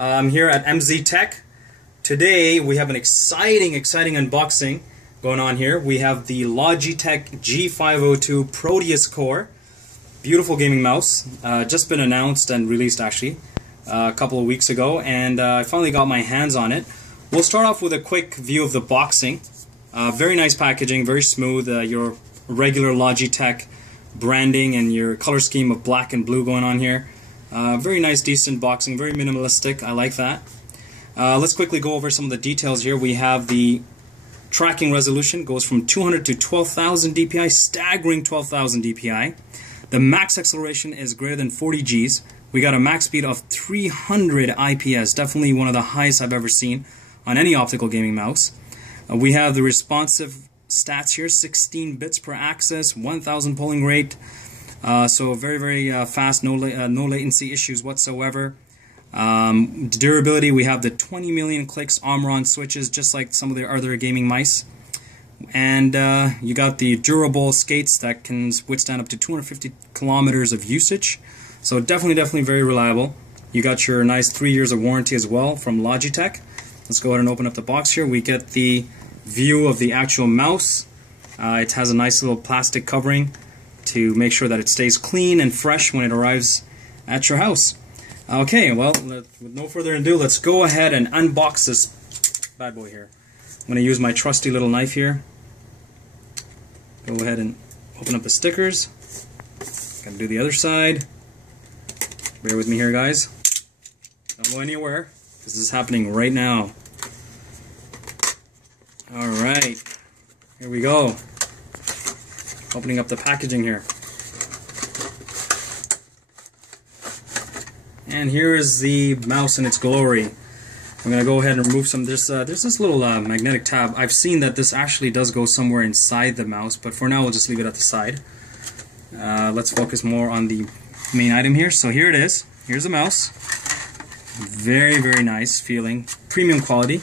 I'm here at MZ Tech. Today we have an exciting unboxing going on here. We have the Logitech G502 Proteus Core. Beautiful gaming mouse. Just been announced and released actually a couple of weeks ago, and I finally got my hands on it. We'll start off with a quick view of the boxing. Very nice packaging, very smooth. Your regular Logitech branding and your color scheme of black and blue going on here. Very nice, decent boxing, very minimalistic. I like that. Let's quickly go over some of the details here. We have the tracking resolution, goes from 200 to 12,000 dpi, staggering 12,000 dpi. The max acceleration is greater than 40 Gs. We got a max speed of 300 IPS, definitely one of the highest I've ever seen on any optical gaming mouse. We have the responsive stats here, 16 bits per axis, 1000 polling rate, so very fast, no latency issues whatsoever. Durability, we have the 20 million clicks Omron switches, just like some of the other gaming mice. And you got the durable skates that can withstand up to 250 kilometers of usage. So definitely very reliable. You got your nice 3 years of warranty as well from Logitech. Let's go ahead and open up the box here. We get the view of the actual mouse. It has a nice little plastic covering to make sure that it stays clean and fresh when it arrives at your house. Okay, well, with no further ado, let's go ahead and unbox this bad boy here. I'm going to use my trusty little knife here. Go ahead and open up the stickers. Gotta do the other side. Bear with me here, guys. Don't go anywhere. This is happening right now. Alright, here we go. Opening up the packaging here. And here is the mouse in its glory. I'm going to go ahead and remove some. There's this little magnetic tab. I've seen that this actually does go somewhere inside the mouse, but for now we'll just leave it at the side. Let's focus more on the main item here. So here it is. Here's the mouse. Very nice feeling. Premium quality.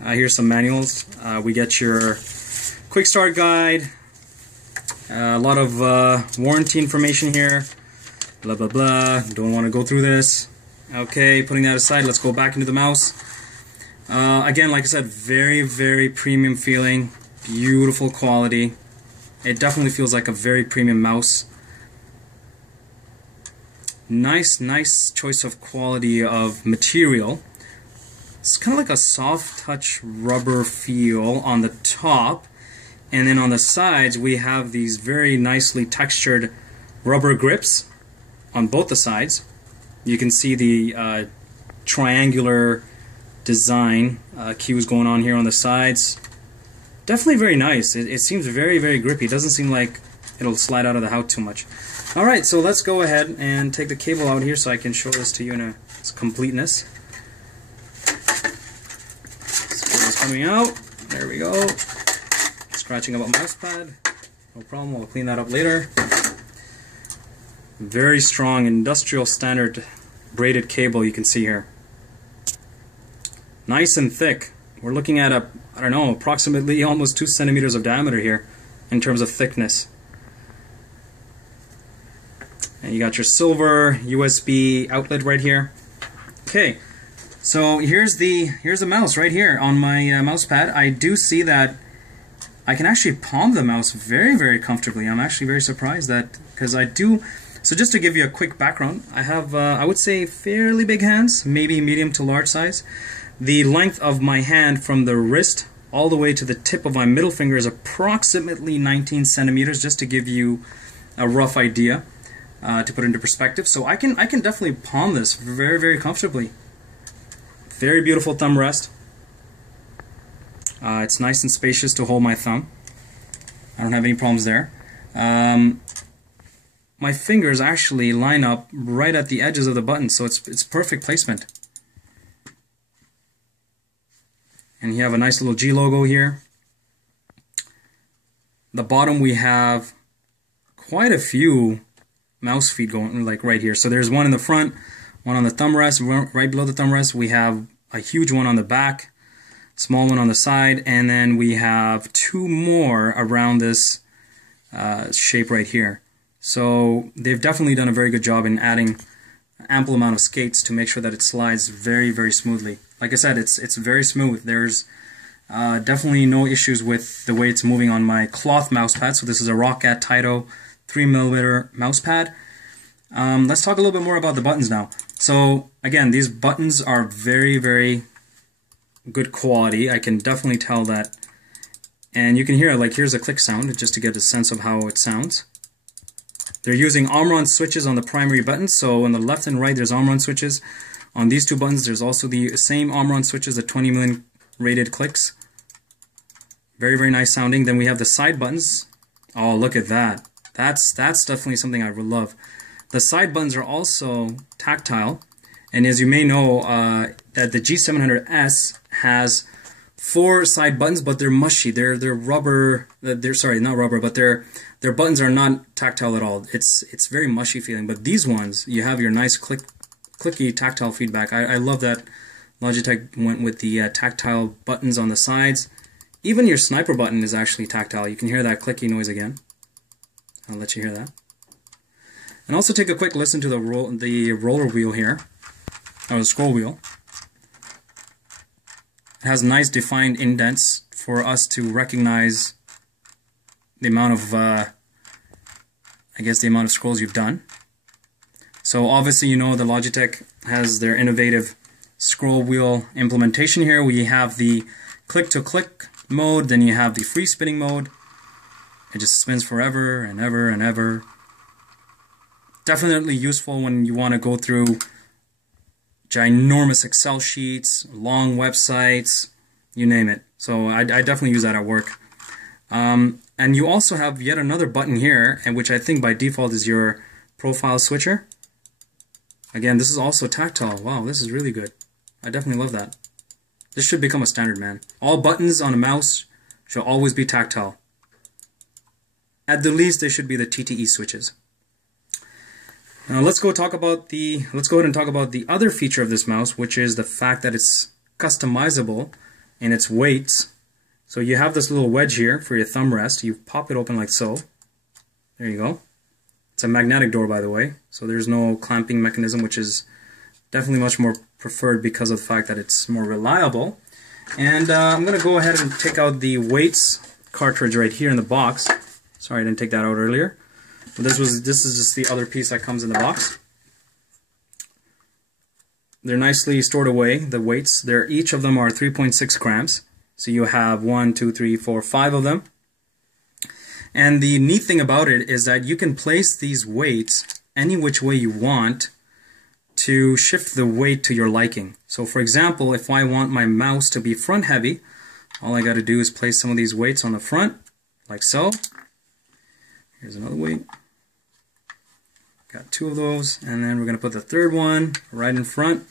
Here's some manuals. We get your quick start guide. A lot of warranty information here. Blah blah blah. Don't want to go through this. Okay, putting that aside, let's go back into the mouse. Again, like I said, very premium feeling. Beautiful quality. It definitely feels like a very premium mouse. Nice choice of quality of material. It's kind of like a soft touch rubber feel on the top, and then on the sides we have these very nicely textured rubber grips on both the sides. You can see the triangular design cues going on here on the sides. Definitely very nice. It seems very grippy. It doesn't seem like it'll slide out of the house too much. Alright, so let's go ahead and take the cable out here so I can show this to you in its completeness. Coming out. There we go. Scratching up a mouse pad. No problem. We'll clean that up later. Very strong industrial standard braided cable you can see here. Nice and thick. We're looking at I don't know, approximately almost 2 centimeters of diameter here in terms of thickness. And you got your silver USB outlet right here. Okay. So here's the mouse right here on my mouse pad. I do see that I can actually palm the mouse very comfortably. I'm actually very surprised that, because I do. So just to give you a quick background, I have I would say fairly big hands, maybe medium to large size. The length of my hand from the wrist all the way to the tip of my middle finger is approximately 19 centimeters, just to give you a rough idea, to put into perspective. So I can definitely palm this very comfortably. Very beautiful thumb rest. It's nice and spacious to hold my thumb. I don't have any problems there. My fingers actually line up right at the edges of the button, so it's perfect placement. And you have a nice little G logo here. The bottom we have quite a few mouse feet going, like right here. So there's one in the front, one on the thumb rest, right below the thumb rest. We have a huge one on the back, small one on the side, and then we have 2 more around this shape right here. So they've definitely done a very good job in adding ample amount of skates to make sure that it slides very, very smoothly. Like I said, it's very smooth. There's definitely no issues with the way it's moving on my cloth mouse pad. So this is a Roccat Taito 3mm mouse pad. Let's talk a little bit more about the buttons now. So again, these buttons are very, very good quality. I can definitely tell that. And you can hear, like, here's a click sound just to get a sense of how it sounds. They're using Omron switches on the primary buttons. So on the left and right, there's Omron switches. On these two buttons, there's also the same Omron switches, the 20 million rated clicks. Very, very nice sounding. Then we have the side buttons. Oh, look at that. That's definitely something I would love. The side buttons are also tactile, and as you may know, that the G700S has 4 side buttons, but they're mushy. They're rubber. Sorry, not rubber, but their buttons are not tactile at all. It's very mushy feeling. But these ones, you have your nice clicky tactile feedback. I love that Logitech went with the tactile buttons on the sides. Even your sniper button is actually tactile. You can hear that clicky noise again. I'll let you hear that. And also take a quick listen to the roller wheel here, or the scroll wheel. It has nice defined indents for us to recognize the amount of, the amount of scrolls you've done. So obviously, you know, the Logitech has their innovative scroll wheel implementation here. We have the click-to-click mode, then you have the free spinning mode. It just spins forever and ever and ever. Definitely useful when you want to go through ginormous Excel sheets, long websites, you name it. So I definitely use that at work. And you also have yet another button here, and which I think by default is your profile switcher. Again, this is also tactile. Wow, this is really good. I definitely love that. This should become a standard, man. All buttons on a mouse should always be tactile. At the least, they should be the TTE switches. Now let's go ahead and talk about the other feature of this mouse, which is the fact that it's customizable in its weights. So you have this little wedge here for your thumb rest. You pop it open like so. There you go. It's a magnetic door, by the way, so there's no clamping mechanism, which is definitely much more preferred because of the fact that it's more reliable. And I'm going to go ahead and take out the weights cartridge right here in the box. Sorry, I didn't take that out earlier. But this is just the other piece that comes in the box. They're nicely stored away, the weights. Each of them are 3.6 grams. So you have 1, 2, 3, 4, 5 of them. And the neat thing about it is that you can place these weights any which way you want to shift the weight to your liking. So for example, if I want my mouse to be front heavy, all I got to do is place some of these weights on the front, like so. Here's another weight. Got 2 of those, and then we're going to put the third one right in front.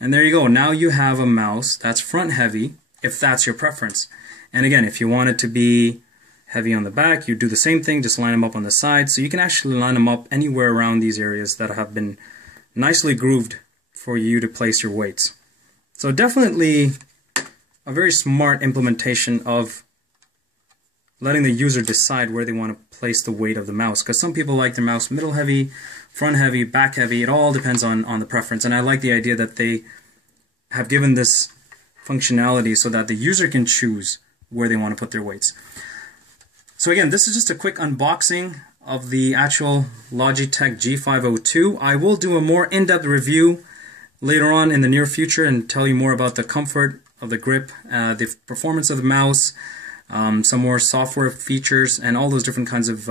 And there you go. Now you have a mouse that's front heavy, if that's your preference. And again, if you want it to be heavy on the back, you do the same thing, just line them up on the side. So you can actually line them up anywhere around these areas that have been nicely grooved for you to place your weights. So definitely a very smart implementation of letting the user decide where they want to place the weight of the mouse, because some people like their mouse middle heavy, front heavy, back heavy. It all depends on the preference, and I like the idea that they have given this functionality so that the user can choose where they want to put their weights. So again, this is just a quick unboxing of the actual Logitech G502. I will do a more in-depth review later on in the near future and tell you more about the comfort of the grip, the performance of the mouse, some more software features, and all those different kinds of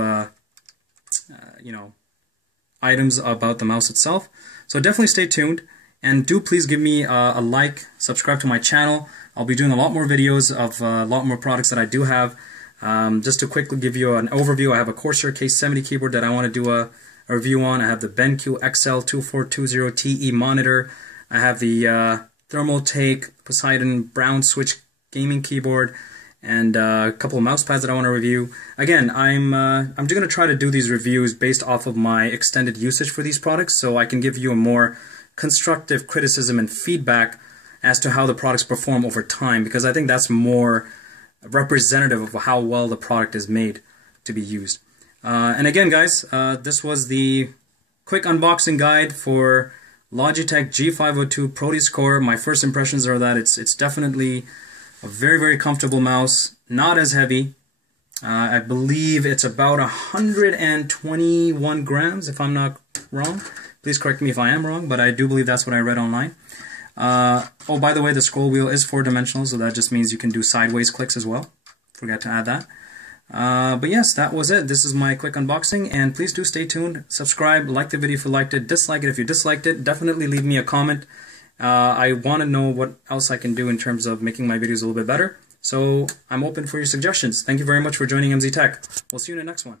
items about the mouse itself. So definitely stay tuned, and do please give me a like, subscribe to my channel. I'll be doing a lot more videos of a lot more products that I do have. Just to quickly give you an overview, I have a Corsair K70 keyboard that I want to do a review on. I have the BenQ XL2420 TE monitor. I have the Thermaltake Poseidon Brown Switch gaming keyboard, and a couple of mouse pads that I want to review. Again, I'm just going to try to do these reviews based off of my extended usage for these products, so I can give you a more constructive criticism and feedback as to how the products perform over time, because I think that's more representative of how well the product is made to be used. And again, guys, this was the quick unboxing guide for Logitech G502 Proteus Core. My first impressions are that it's definitely a very, very comfortable mouse, not as heavy. I believe it's about 121 grams, if I'm not wrong. Please correct me if I am wrong, but I do believe that's what I read online. Oh, by the way, the scroll wheel is 4-dimensional, so that just means you can do sideways clicks as well. Forgot to add that. But yes, that was it. This is my quick unboxing, and please do stay tuned. Subscribe, like the video if you liked it, dislike it if you disliked it. Definitely leave me a comment. I want to know what else I can do in terms of making my videos a little bit better. So I'm open for your suggestions. Thank you very much for joining MZ Tech. We'll see you in the next one.